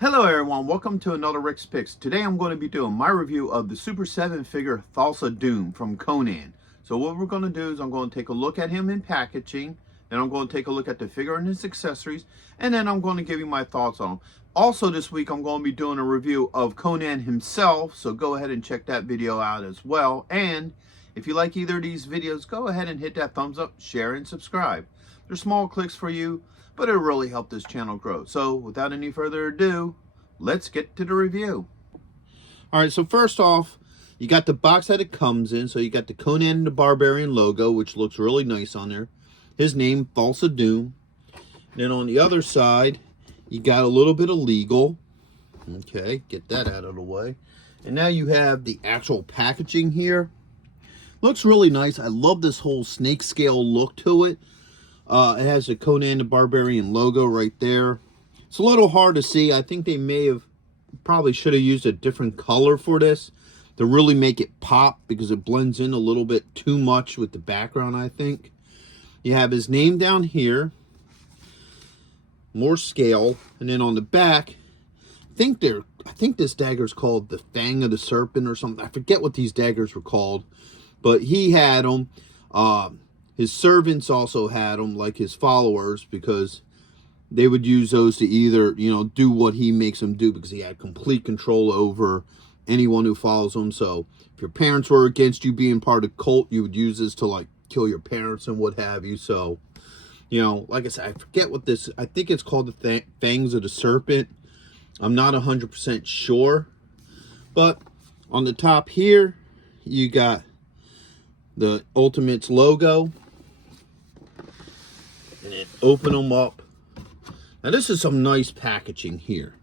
Hello everyone, welcome to another Rick's Picks. Today I'm going to be doing my review of the Super 7 figure Thulsa Doom from Conan. So what we're going to do is I'm going to take a look at him in packaging, then I'm going to take a look at the figure and his accessories, and then I'm going to give you my thoughts on him. Also this week I'm going to be doing a review of Conan himself, so go ahead and check that video out as well. And if you like either of these videos, go ahead and hit that thumbs up, share, and subscribe. They're small clicks for you, but it'll really help this channel grow. So without any further ado, let's get to the review. All right, so first off, you got the box that it comes in. So you got the Conan the Barbarian logo, which looks really nice on there. His name, Thulsa Doom. Then on the other side, you got a little bit of legal. Okay, get that out of the way. And now you have the actual packaging here. Looks really nice. I love this whole snake scale look to it. It has the Conan the Barbarian logo right there. It's a little hard to see. I think they probably should have used a different color for this to really make it pop, because it blends in a little bit too much with the background, I think. You have his name down here. More scale. And then on the back, I think this dagger is called the Fang of the Serpent or something. I forget what these daggers were called. But he had them. His servants also had them, like his followers, because they would use those to either, do what he makes them do, because he had complete control over anyone who follows him. So if your parents were against you being part of the cult, you would use this to, like, kill your parents and what have you. So, like I said, I forget what this, I think it's called the Fangs of the Serpent. I'm not 100% sure. But on the top here, you got the Ultimates logo. And then open them up. Now this is some nice packaging here.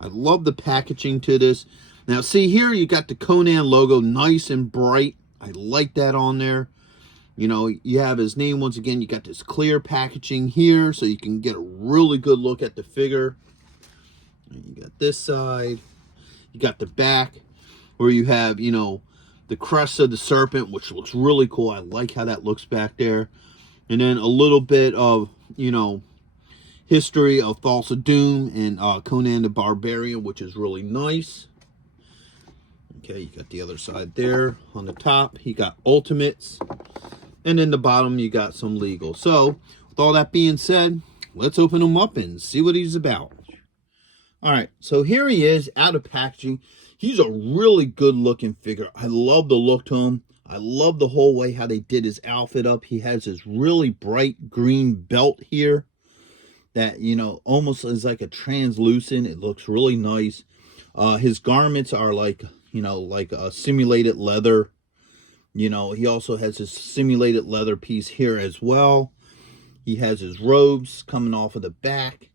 I love the packaging to this. Now see here, you got the Conan logo nice and bright. I like that on there. You have his name once again. You got this clear packaging here, so you can get a really good look at the figure. And you got this side. You got the back, where you have, the crest of the serpent, which looks really cool. I like how that looks back there. And then a little bit of, history of Thulsa Doom and Conan the Barbarian, which is really nice. Okay, you got the other side there. On the top, you got Ultimates. And then the bottom, you got some legal. So, with all that being said, let's open him up and see what he's about. All right, so here he is out of packaging. He's a really good looking figure. I love the look to him. I love the whole way how they did his outfit up. He has this really bright green belt here that, almost is like a translucent. It looks really nice. His garments are like, like a simulated leather. He also has his simulated leather piece here as well. He has his robes coming off of the back.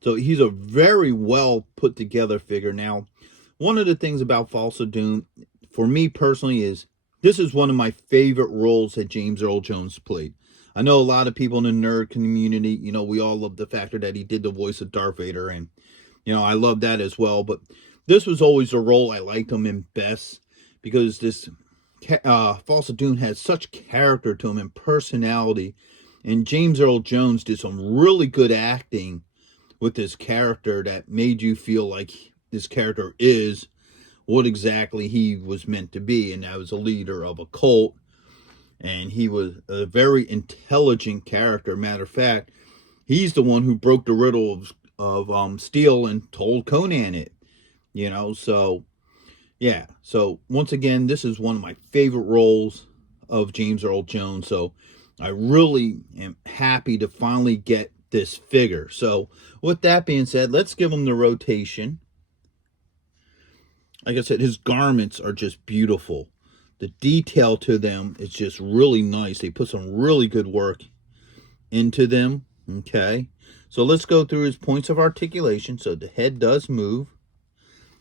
So he's a very well put together figure. Now, one of the things about Thulsa Doom, for me personally, is this is one of my favorite roles that James Earl Jones played. I know a lot of people in the nerd community, we all love the factor that he did the voice of Darth Vader, and, I love that as well. But this was always a role I liked him in best, because this Thulsa Doom has such character to him and personality, and James Earl Jones did some really good acting with this character that made you feel like this character is what exactly he was meant to be, and that was a leader of a cult. And he was a very intelligent character. Matter of fact, he's the one who broke the riddle of steel and told Conan it. So yeah. So once again, this is one of my favorite roles of James Earl Jones. So I really am happy to finally get this figure. So with that being said, let's give him the rotation. Like I said, his garments are just beautiful. The detail to them is just really nice. They put some really good work into them. Okay. So let's go through his points of articulation. So the head does move.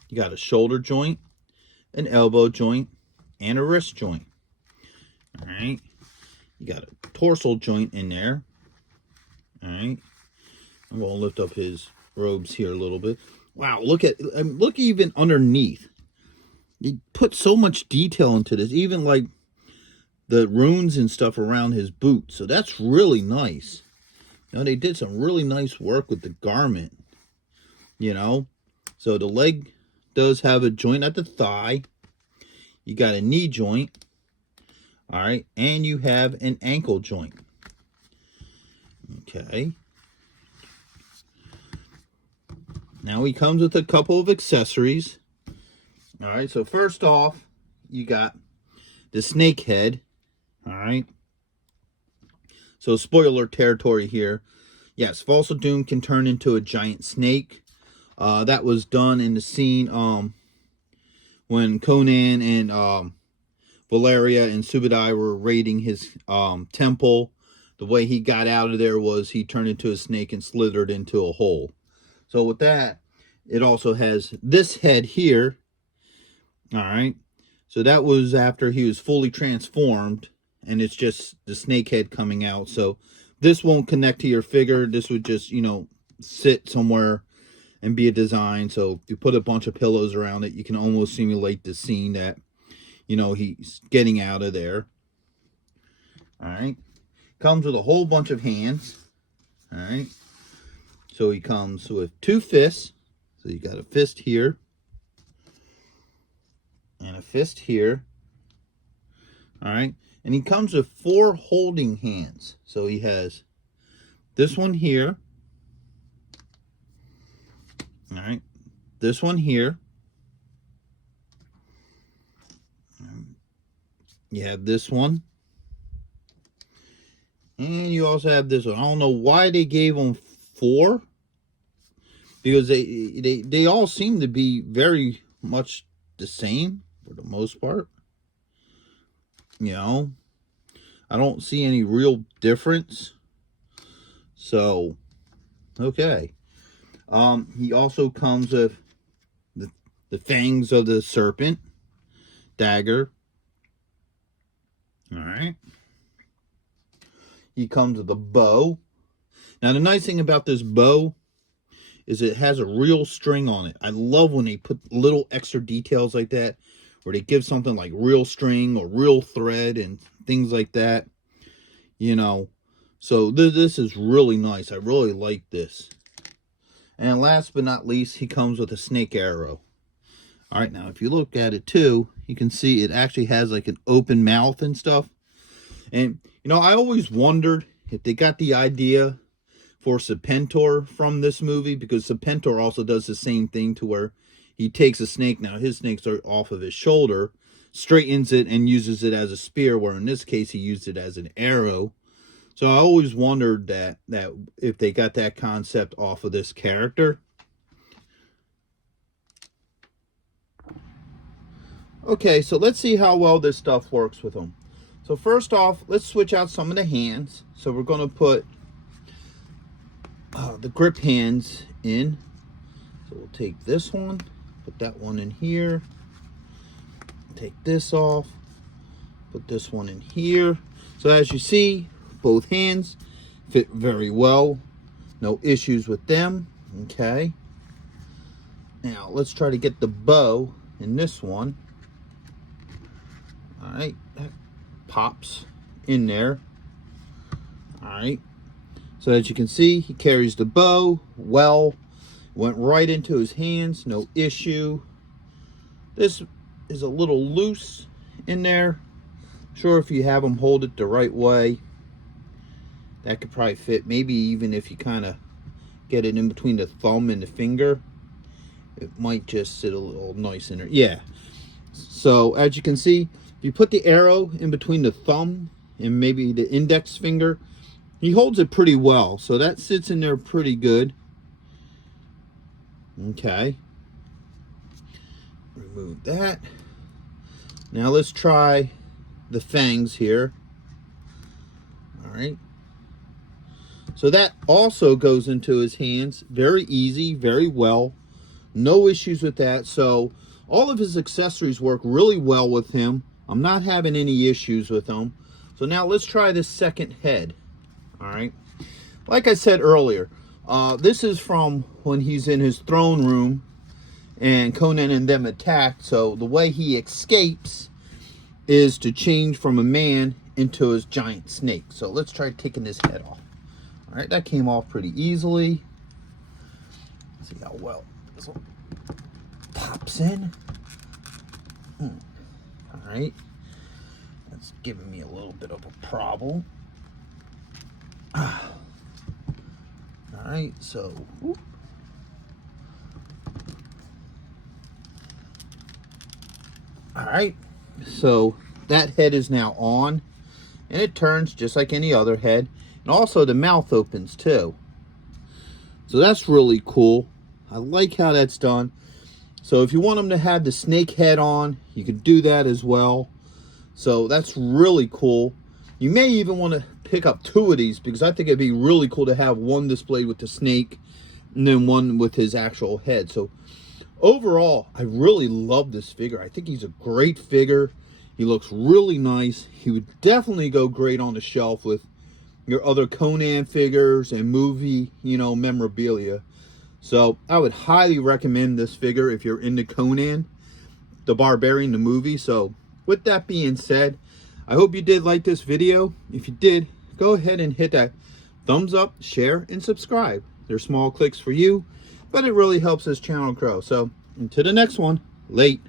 You got a shoulder joint, an elbow joint, and a wrist joint. All right. You got a torso joint in there. All right. I'm going to lift up his robes here a little bit. Wow. Look even underneath. He put so much detail into this, even like the runes and stuff around his boots. So that's really nice. They did some really nice work with the garment. So the leg does have a joint at the thigh. You got a knee joint. All right. And you have an ankle joint. Okay. Now he comes with a couple of accessories. All right. So first off, you got the snake head. All right. So spoiler territory here. Yes, Thulsa Doom can turn into a giant snake. That was done in the scene when Conan and Valeria and Subadai were raiding his temple. The way he got out of there was he turned into a snake and slithered into a hole. So with that, it also has this head here. All right. So that was after he was fully transformed, and it's just the snake head coming out. So this won't connect to your figure. This would just, sit somewhere and be a design. So if you put a bunch of pillows around it, you can almost simulate the scene that, he's getting out of there. All right. Comes with a whole bunch of hands. All right. So he comes with 2 fists. So you got a fist here and a fist here. All right. And he comes with 4 holding hands. So he has this one here. All right. This one here. You have this one. And you also have this one. I don't know why they gave them 4. Because they all seem to be very much the same for the most part. I don't see any real difference. So, okay. He also comes with the fangs of the serpent, dagger. All right. He comes with a bow. Now, the nice thing about this bow is it has a real string on it. I love when they put little extra details like that, where they give something like real string or real thread and things like that. So this is really nice. I really like this. And last but not least, he comes with a snake arrow. All right, now if you look at it too, you can see it actually has like an open mouth and stuff. And, I always wondered if they got the idea for Serpentor from this movie, because Serpentor also does the same thing to where he takes a snake. Now, his snakes are off of his shoulder, straightens it, and uses it as a spear, where in this case, he used it as an arrow. So I always wondered that if they got that concept off of this character. Okay, so let's see how well this stuff works with him. So first off, let's switch out some of the hands. So we're going to put the grip hands in. So we'll take this one, put that one in here, take this off, put this one in here. So as you see, both hands fit very well. No issues with them. Okay. Now let's try to get the bow in this one. All right, that pops in there. All right. So as you can see, he carries the bow well. Went right into his hands, no issue. This is a little loose in there. Sure, if you have them hold it the right way, that could probably fit. Maybe even if you kind of get it in between the thumb and the finger, it might just sit a little nice in there. Yeah. So as you can see, if you put the arrow in between the thumb and maybe the index finger, he holds it pretty well. So that sits in there pretty good. Okay. Remove that. Now let's try the fangs here. All right. So that also goes into his hands. Very easy, very well. No issues with that. So all of his accessories work really well with him. I'm not having any issues with them. So now let's try this second head. All right. Like I said earlier, this is from when he's in his throne room and Conan and them attack. So the way he escapes is to change from a man into his giant snake. So let's try taking this head off. All right, that came off pretty easily. Let's see how well this will pops in. All right. That's giving me a little bit of a problem. All right, so. Whoop. All right, so that head is now on, and it turns just like any other head, and also the mouth opens too. So that's really cool. I like how that's done. So if you want them to have the snake head on, you can do that as well. So that's really cool. You may even want to pick up 2 of these, because I think it'd be really cool to have one displayed with the snake and then one with his actual head. So overall, I really love this figure. I think he's a great figure. He looks really nice. He would definitely go great on the shelf with your other Conan figures and movie, memorabilia. So I would highly recommend this figure if you're into Conan the Barbarian, the movie. So with that being said, I hope you did like this video. If you did, go ahead and hit that thumbs up, share, and subscribe. They're small clicks for you, but it really helps this channel grow. So until the next one, late.